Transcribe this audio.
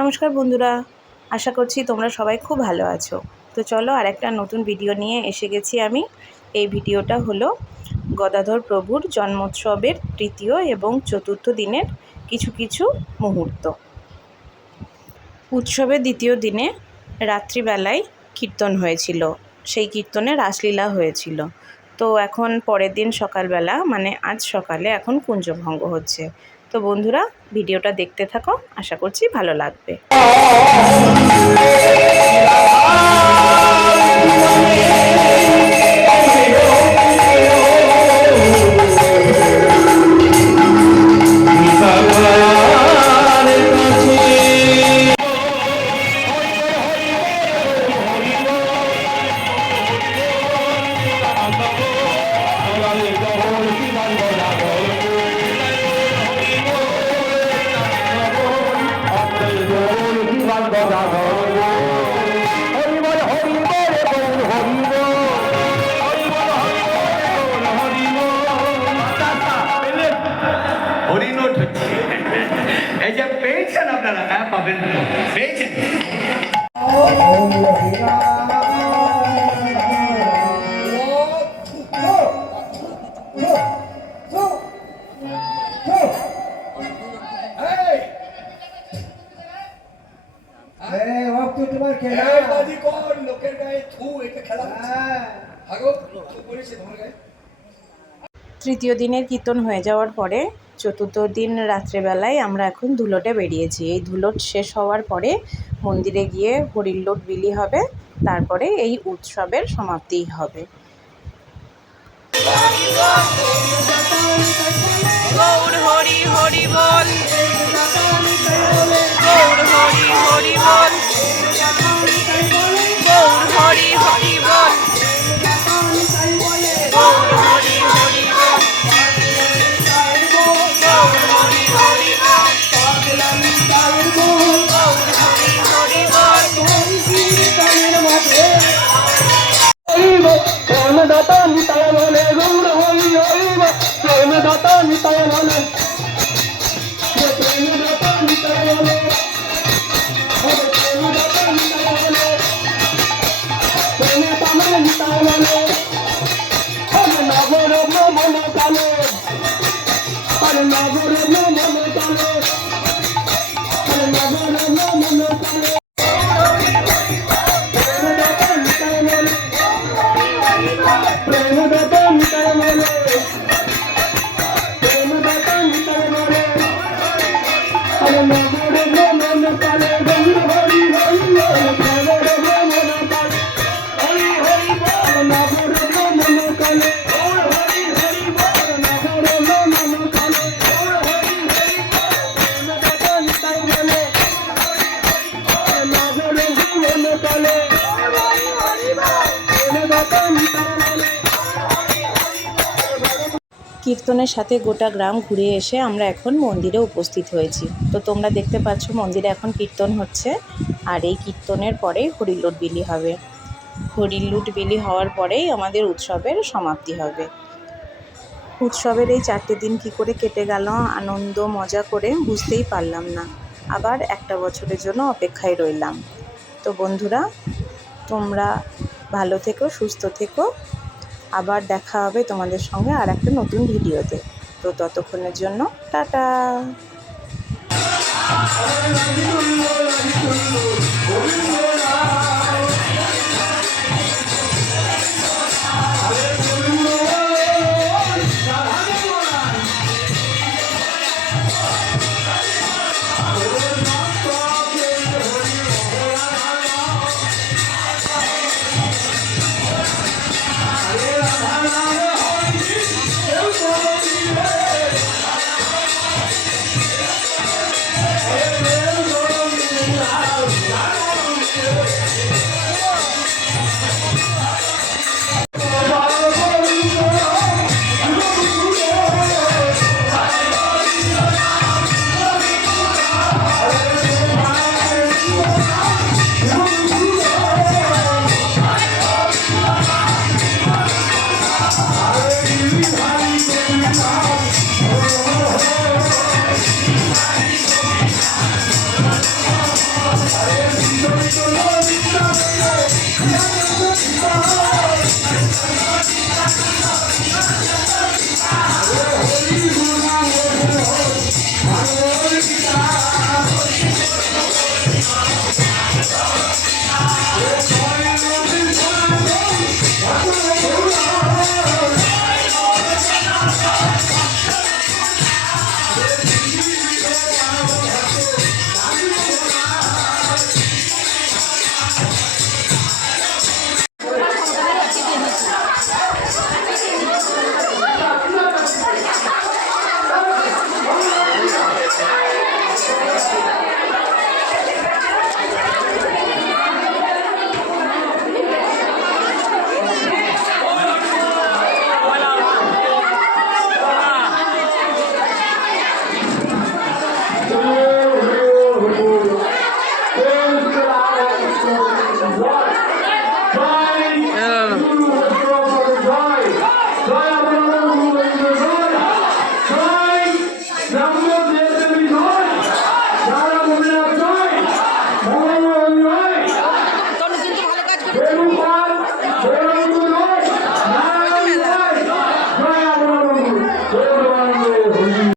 নমস্কার বন্ধুরা, আশা করছি তোমরা সবাই খুব ভালো আছো। তো চলো আরেকটা নতুন ভিডিও নিয়ে এসে গেছি আমি। এই ভিডিওটা হলো গদাধর প্রভুর জন্মোৎসবের তৃতীয় এবং চতুর্থ দিনের কিছু কিছু মুহূর্ত। উৎসবের দ্বিতীয় দিনে রাত্রিবেলায় কীর্তন হয়েছিল, সেই কীর্তনে রাসলীলা হয়েছিল। তো এখন পরের দিন সকালবেলা মানে আজ সকালে এখন কুঞ্জভঙ্গ হচ্ছে। তো বন্ধুরা ভিডিওটা দেখতে থাকো, আশা করছি ভালো লাগবে। পেয়েছেন আপনারা, হ্যাঁ পাবেন, পেয়েছেন। লোকের গায়ে থু এটা খেলা। তৃতীয় দিনের কীর্তন হয়ে যাওয়ার পরে চতুর্থ দিন রাত্রেবেলায় আমরা এখন ধুলোটে বেরিয়েছি। এই ধুলোট শেষ হওয়ার পরে মন্দিরে গিয়ে হরির লোট বিলি হবে, তারপরে এই উৎসবের সমাপ্তি হবে। গৌর হরি হরি বল, গৌর হরি হরি বল, গৌর হরি হরি বল, গৌর হরি হরি বল, গৌর হরি হরি বল, গৌর হরি হরি বল। প্রেমদাতা নিতায় বলে গৌর হরি হরি বল, প্রেমদাতা নিতায় বলে, প্রেমদাতা নিতায় বলে, প্রেমদাতা নিতায় বলে, প্রেমে তামে নিতায় বলে, হরে নগর মন কালে, হরে নগর মন কালে, হরে নগর মন কালে। কীর্তনের সাথে গোটা গ্রাম ঘুরে এসে আমরা এখন মন্দিরে উপস্থিত হয়েছি। তো তোমরা দেখতে পাচ্ছ মন্দিরে এখন কীর্তন হচ্ছে, আর এই কীর্তনের পরেই হরিলুট বিলি হবে। হরিলুট বিলি হওয়ার পরেই আমাদের উৎসবের সমাপ্তি হবে। উৎসবের এই 4টে দিন কী করে কেটে গেল আনন্দ মজা করে বুঝতেই পারলাম না। আবার একটা বছরের জন্য অপেক্ষায় রইলাম। তো বন্ধুরা তোমরা ভালো থেকো, সুস্থ থেকো, আবার দেখা হবে তোমাদের সঙ্গে আর একটা নতুন ভিডিওতে। তো ততক্ষণের জন্য টাটা। জয়